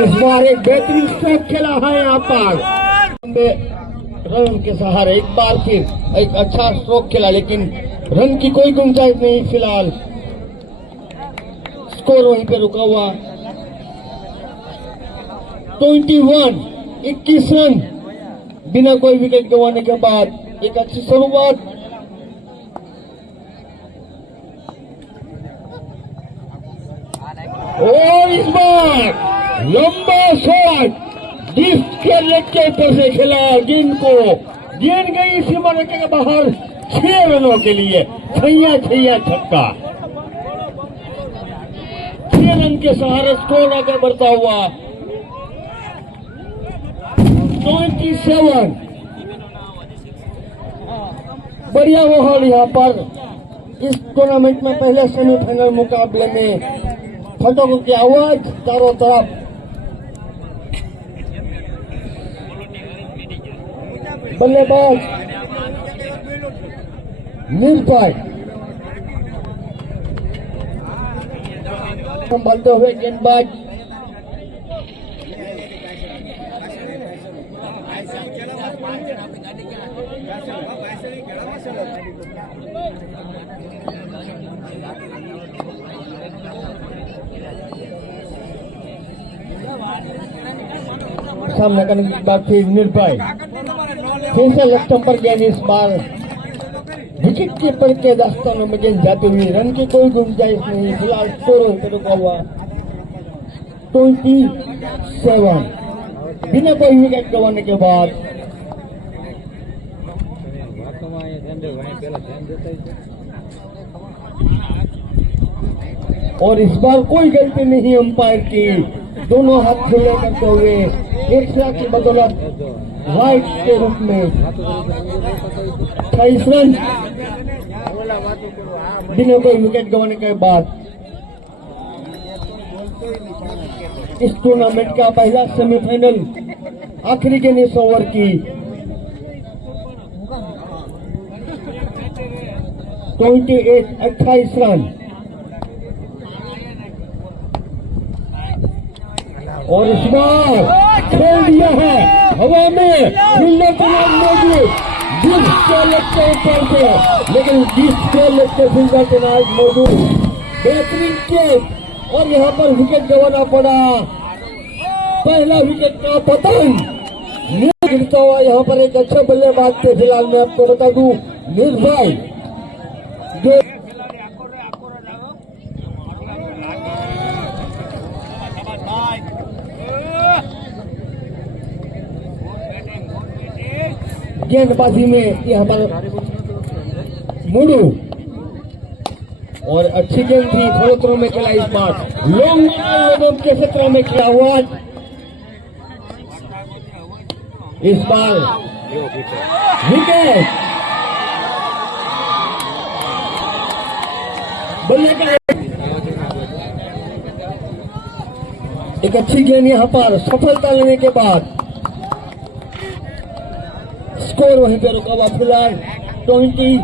इस बार एक बेहतरीन स्ट्रोक खेला है यहाँ पर रन के सहारे। एक बार फिर एक अच्छा स्ट्रोक खेला, लेकिन रन की कोई गुंजाइश नहीं। फिलहाल स्कोर वहीं पे रुका हुआ। 21 रन बिना कोई विकेट गंवाने के बाद एक अच्छी शुरुआत। और इस बार लंबा शॉट जिसके लेग के ऊपर से खेला, गेंद गई सीमा रेखा के बाहर 6 रनों के लिए। छैया छक्का। 6 रन के सहारे स्कोर आगे बढ़ता हुआ 27। बढ़िया माहौल यहाँ पर। इस टूर्नामेंट में पहले सेमीफाइनल मुकाबले में फटकों की आवाज चारों तरफ। बल्लेबाज निर्भय संभालते हुए गेंदबाज सामने करने के बाद फिर निर्भय फिर से लेफ्ट पर गेंद। इस बार विकेट कीपर के दास्तानों में गेंद जाती हुई। रन की कोई गुंजाइश नहीं। फिलहाल स्कोर पे रुका हुआ 27 बिना कोई विकेट गंवाने के बाद। और इस बार कोई गलती नहीं अंपायर की। दोनों हाथ खुले करते हुए एक शॉट की बदौलत वाइट के रूप में 28 रन बिना कोई विकेट गंवाने के बाद इस टूर्नामेंट का पहला सेमीफाइनल आखिरी गेंद इस ओवर की 28 रन। और इस बार खेल दिया है हवा में। फील्डर तैनात मौजूद जिसके लेग के ऊपर से, लेकिन जिसके लेग के फील्डर तैनात मौजूद। बेहतरीन कैच और यहाँ पर विकेट गंवाना पड़ा। पहला विकेट का पतन गिरता हुआ यहाँ पर एक अच्छे बल्लेबाज थे। फिलहाल मैं आपको बता दूं निर्भय जो गेंदबाजी में यहाँ पर मुड़ू और अच्छी गेंद थी। थोड़े थ्रो में खेला। इस बार लॉन्ग के क्षेत्र में खेला हुआ। इस बार विकेट बल्ले एक अच्छी गेंद यहाँ पर सफलता लेने के बाद स्कोर वहीं पे रुका हुआ। फिलहाल 32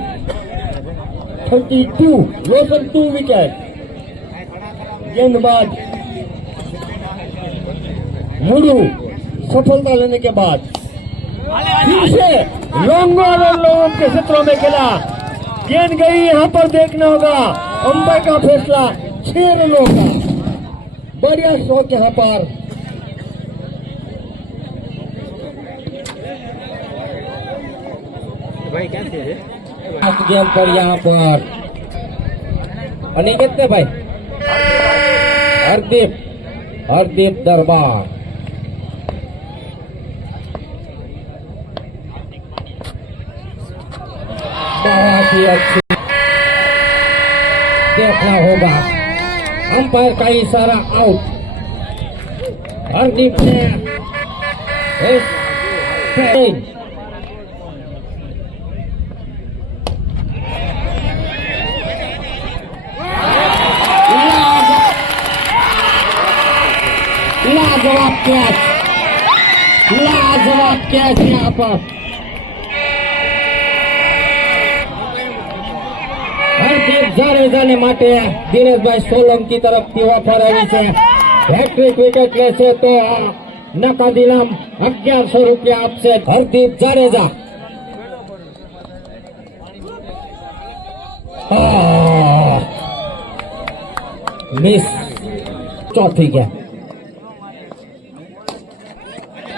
लोसन 2 विकेट। गेंदबाज मुड़ू सफलता लेने के बाद फिर से लॉन्ग और लोगों के क्षेत्रों में खेला। गेंद गई यहाँ पर देखना होगा अंपायर का फैसला 6 रनों का। बढ़िया शॉट यहाँ पर। गेंद पर यहाँ पर अनिकेत ने भाई हरदीप दरबार बहुत ही अच्छी देखना होगा अंपायर का इशारा आउट। हरदीप ने लाजवाब कैच यहाँ पर હરદીપ જાડેજાને માટે દિનેશભાઈ સોલંકી તરફથી ઓફર આવી છે. હેટ્રિક વિકેટ લેશે તો નકદ ઇનામ 1100 રૂપિયા આપશે હરદીપ જાડેજા. मिस चौथी गेंद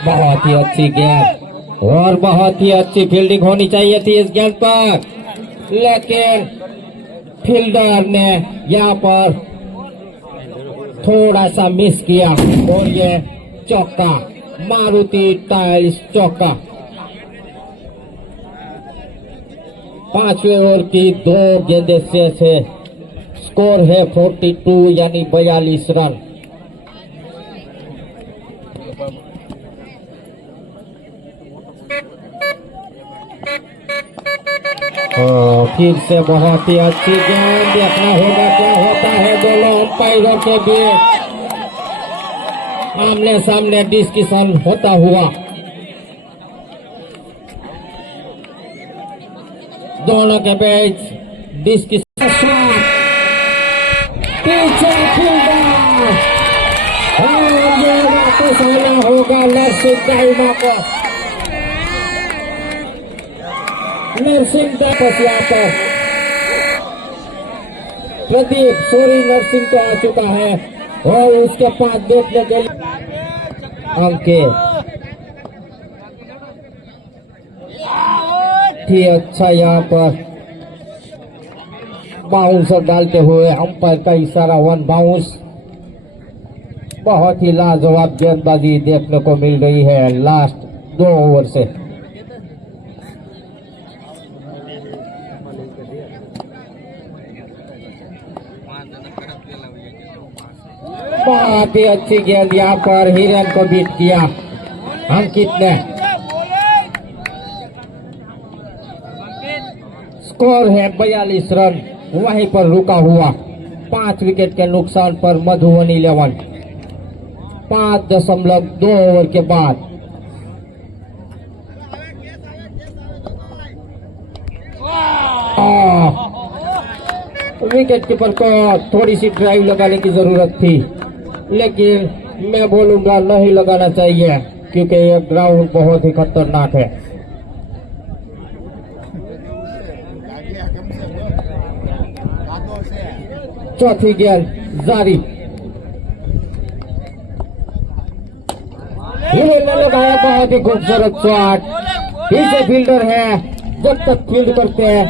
बहुत ही अच्छी गेंद और बहुत ही अच्छी फील्डिंग होनी चाहिए थी इस गेंद पर, लेकिन फील्डर ने यहाँ पर थोड़ा सा मिस किया और ये चौका, मारुति टाइल्स चौका. 5वें ओवर की 2 गेंदें शेष है. स्कोर है 42 यानी 42 रन. फिर से बहुत ही अच्छी गेंद. देखना होगा क्या होता है दोनों अंपायरों के बीच आमने सामने डिस्कशन होता हुआ. दोनों के बीच डिस्कशन. पीछे फील्डर और ये वापस आना होगा नरसिंह दाइमा को. नरसिंह वापस यहाँ पर प्रदीप सोरी नरसिंह तो आ चुका है और उसके पास देखने के लिए अंकित ही अच्छा यहाँ पर बाउंसर डालते हुए अंपायर का इशारा 1 बाउंस. बहुत ही लाजवाब गेंदबाजी देखने को मिल रही है लास्ट 2 ओवर से. बहुत ही अच्छी गेंद यहाँ पर हिरन को बीट किया अंकित ने. स्कोर है 42 रन. वहीं पर रुका हुआ. 5 विकेट के नुकसान पर मधुबन 11 5.2 ओवर के बाद. विकेट कीपर को थोड़ी सी ड्राइव लगाने की जरूरत थी, लेकिन मैं बोलूंगा नहीं लगाना चाहिए क्योंकि यह ग्राउंड बहुत ही खतरनाक है. चौथी गेंद जारी. हिरन ने लगाया बहुत ही खूबसूरत शॉट. पीछे फील्डर है. जब तक फील्ड करते हैं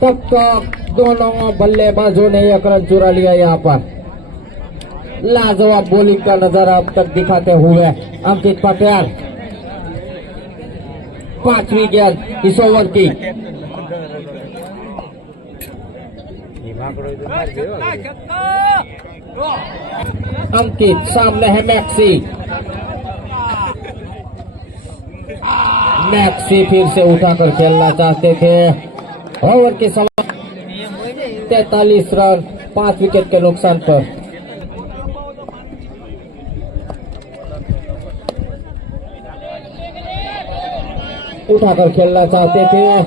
तब तक दोनों बल्लेबाजों ने एक रन चुरा लिया. यहाँ पर लाजवाब बॉलिंग का नजारा अब तक दिखाते हुए अंकित पटेल. 5वीं गेंद इस ओवर की. अंकित सामने है मैक्सी. मैक्सी फिर से उठाकर खेलना चाहते थे. ओवर के समय 43 रन 5 विकेट के नुकसान पर. उठाकर खेलना चाहते थे.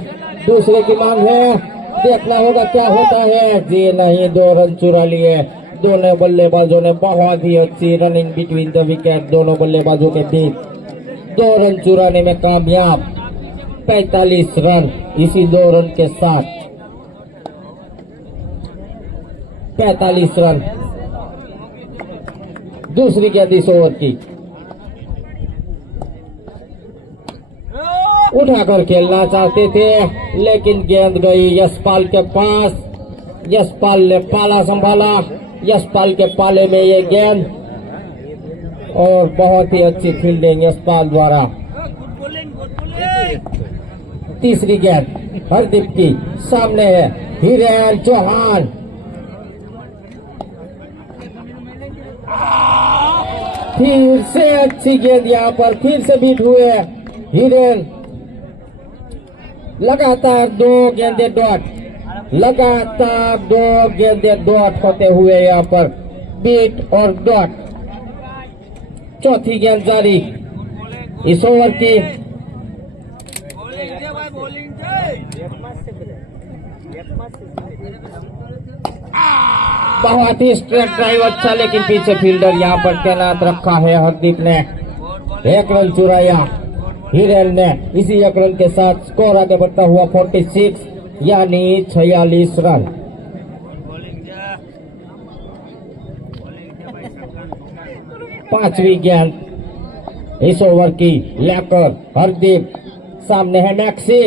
दूसरे की मांग है. देखना होगा क्या होता है. जी नहीं, 2 रन चुरा लिए. दोनों बल्लेबाजों ने बहुत ही अच्छी रनिंग बिटवीन द विकेट. दोनों बल्लेबाजों के बीच 2 रन चुराने में कामयाब. 45 रन इसी 2 रन के साथ. 45 रन. दूसरी गेंद इस ओवर की. उठाकर खेलना चाहते थे, लेकिन गेंद गई यशपाल के पास. यशपाल ने पाला संभाला. यशपाल के पाले में ये गेंद और बहुत ही अच्छी फील्डिंग यशपाल द्वारा. तीसरी गेंद हरदीप की. सामने है हिरेन चौहान. फिर से अच्छी गेंद यहाँ पर फिर से बीट हुए हिरेन. लगातार 2 गेंदे डॉट. लगातार 2 गेंदे डॉट होते हुए यहाँ पर बीट और डॉट. चौथी गेंद जारी इस ओवर की. बहुत ही स्ट्रेट ड्राइव अच्छा, लेकिन पीछे फील्डर यहाँ पर तैनात रखा है हरदीप ने। 1 रन चुराया हिरेन ने। इसी 1 रन के साथ स्कोर आगे बढ़ता हुआ 46 यानी 46 रन। पांचवी गेंद इस ओवर की लेकर हरदीप। सामने है मैक्सी।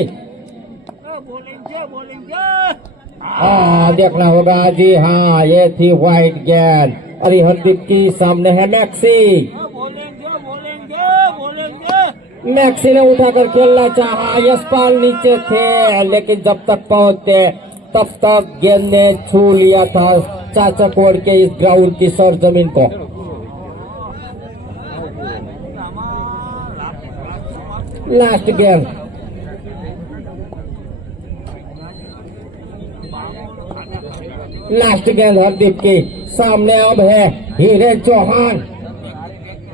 देखना होगा जी, हाँ ये थी वाइड गेंद। अरे हरदीप की सामने है मैक्सी। मैक्सी ने उठाकर खेलना चाहा, यशपाल नीचे थे, लेकिन जब तक पहुंचते तब तक गेंद ने छू लिया था चाचा कोड़ के इस ग्राउंड की सरजमीन को। लास्ट गेंद हरदीप की। सामने अब है हिरेन चौहान।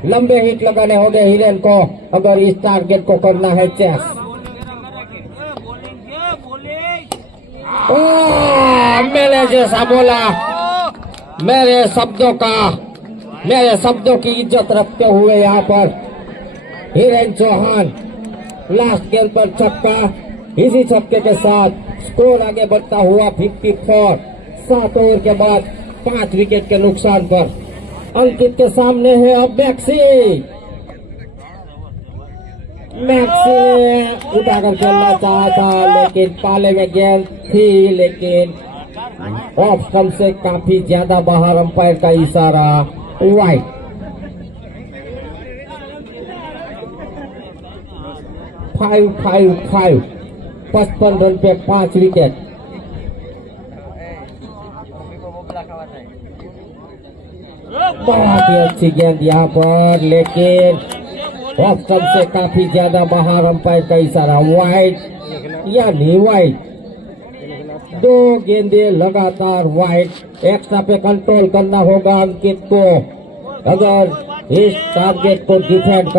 लंबे हिट लगाने होंगे हिरेन को अगर इस टारगेट को करना है चेस। मैंने जैसा बोला, मेरे शब्दों की इज्जत रखते हुए यहाँ पर हिरेन चौहान लास्ट गेंद पर छक्का। इसी छक्के के साथ स्कोर आगे बढ़ता हुआ 54। 7 ओवर के बाद 5 विकेट के नुकसान पर। अंकित के सामने है अब मैक्सी उठाकर खेलना चाहा था, लेकिन पाले में गेंद थी, लेकिन ऑफ स्टंप से काफी ज्यादा बाहर। अंपायर का इशारा वाइड। 5-5-5 55 रन पे 5 विकेट। बहुत ही अच्छी गेंद यहाँ पर, लेकिन ऑफ स्टंप से काफी ज्यादा बाहर। अंपायर का इशारा वाइड यानी वाइड। 2 गेंदे लगातार वाइड। एक्स्ट्रा पे कंट्रोल करना होगा अंकित को अगर इस टारगेट को डिफेंड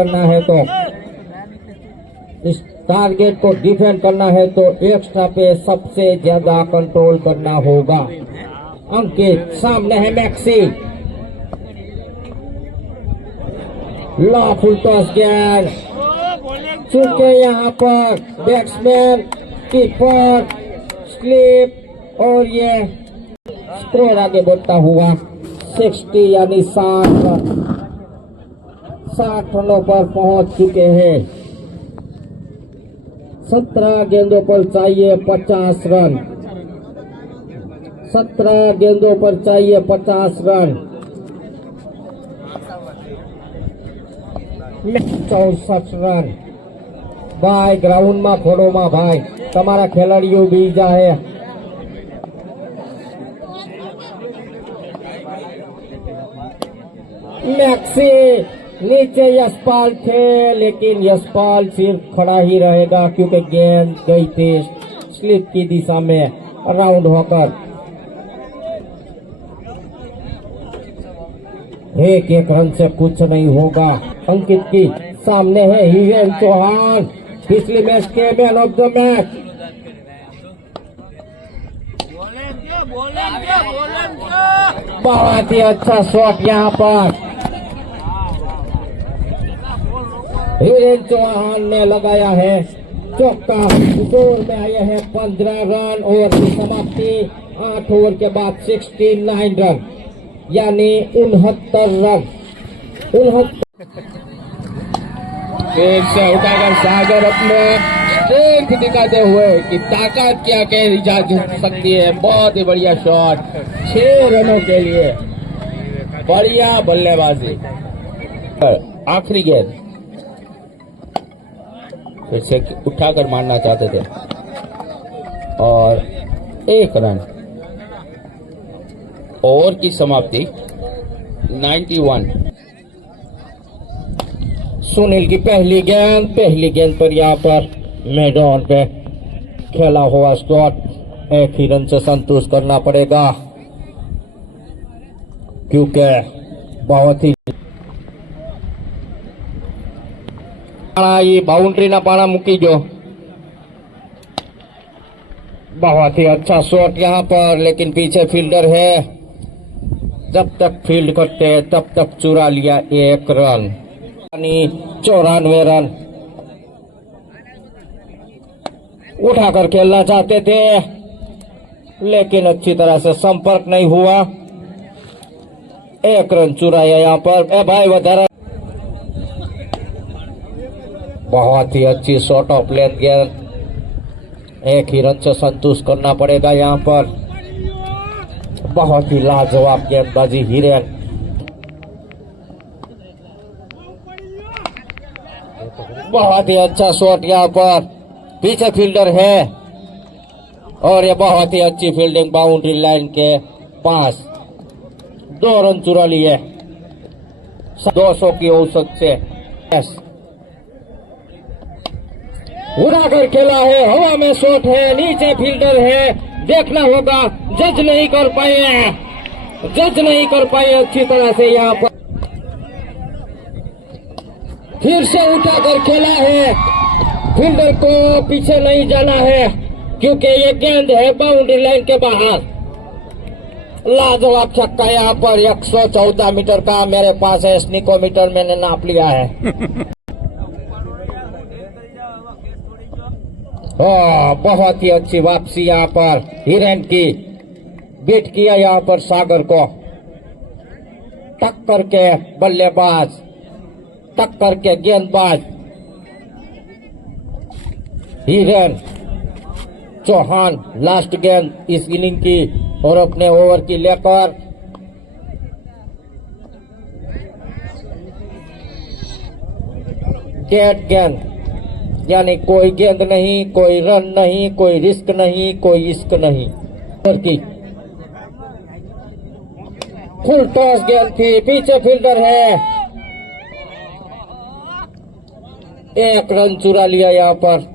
करना है तो एक्स्ट्रा पे सबसे ज्यादा कंट्रोल करना होगा। अंकित सामने है मैक्सी। फुल टॉस गेंद चुके यहाँ पर बैट्समैन, कीपर, स्लिप और ये स्कोर आगे बढ़ता हुआ 60 यानी 60 रनों पर पहुंच चुके हैं। 17 गेंदों पर चाहिए 50 रन। 17 गेंदों पर चाहिए 50 रन। 64 રન ભાઈ ગ્રાઉન્ડમાં ખોડોમાં ભાઈ તમારા ખેલાડીઓ બીજા હે। मैक्सी नीचे यशपाल थे, लेकिन यशपाल सिर्फ खड़ा ही रहेगा क्योंकि गेंद गई थी स्लिप की दिशा में राउंड होकर। 1 रन से कुछ नहीं होगा। अंकित की सामने है हिरेन चौहान, पिछले मैच के मैन ऑफ द मैच। बहुत ही अच्छा शॉट यहाँ पर हिरेन चौहान ने लगाया है चौका। स्कोर में आए हैं 15 रन। ओवर की समाप्ति 8 ओवर के बाद 69 रन यानी 69 रन। 69 फिर से उठाकर सागर अपने स्ट्रेंथ दिखाते हुए कि ताकत क्या कह जा सकती है। बहुत ही बढ़िया शॉट 6 रनों के लिए। बढ़िया बल्लेबाजी। आखिरी गेंद फिर से उठाकर मारना चाहते थे और 1 रन। ओवर की समाप्ति 91। सुनील की पहली गेंद पर यहाँ पर मैदान पे खेला हुआ शॉट 1 ही रन से संतुष्ट करना पड़ेगा क्योंकि बहुत ही बाउंड्री ना पाना मुकी जो। बहुत ही अच्छा शॉट यहाँ पर, लेकिन पीछे फील्डर है जब तक फील्ड करते तब तक चुरा लिया 1 रन, 94 रन। उठाकर खेलना चाहते थे लेकिन अच्छी तरह से संपर्क नहीं हुआ। 1 रन चुराया यहाँ पर। ए भाई वधारा, बहुत ही अच्छी शॉट ऑफ लेंथ गेंद। 1 ही रन से संतुष्ट करना पड़ेगा यहाँ पर। बहुत ही लाजवाब गेंदबाजी हिरेन। बहुत ही अच्छा शॉट यहाँ पर, पीछे फील्डर है और ये बहुत ही अच्छी फील्डिंग बाउंड्री लाइन के पास। 2 रन चुरा लिए 200 की औसत से। उड़ाकर खेला है, हवा में शॉट है, नीचे फील्डर है, देखना होगा। जज नहीं कर पाए अच्छी तरह से यहाँ पर। फिर से उठाकर खेला है, फील्डर को पीछे नहीं जाना है क्योंकि ये गेंद है बाउंड्री लाइन के बाहर। लाजवाब छक्का यहाँ पर। 114 मीटर का मेरे पास है, स्निकोमीटर मैंने नाप लिया है। बहुत ही अच्छी वापसी यहाँ पर हिरेन की। बीट किया यहाँ पर सागर को। टक्कर के बल्लेबाज, टक्कर के गेंदबाज हिरेन चौहान लास्ट गेंद इस इनिंग की और अपने ओवर की लेकर डेड गेंद, यानी कोई गेंद नहीं, कोई रन नहीं, कोई रिस्क नहीं, कोई इश्क नहीं। की फुल टॉस गेंद थी, पीछे फील्डर है। 1 रन चुरा लिया यहाँ पर।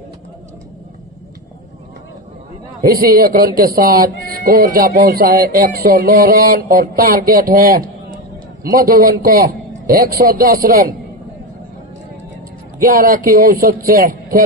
इसी 1 रन के साथ स्कोर जा पहुंचा है 109 रन और टारगेट है मधुवन को 110 रन। 11 की औसत से खेल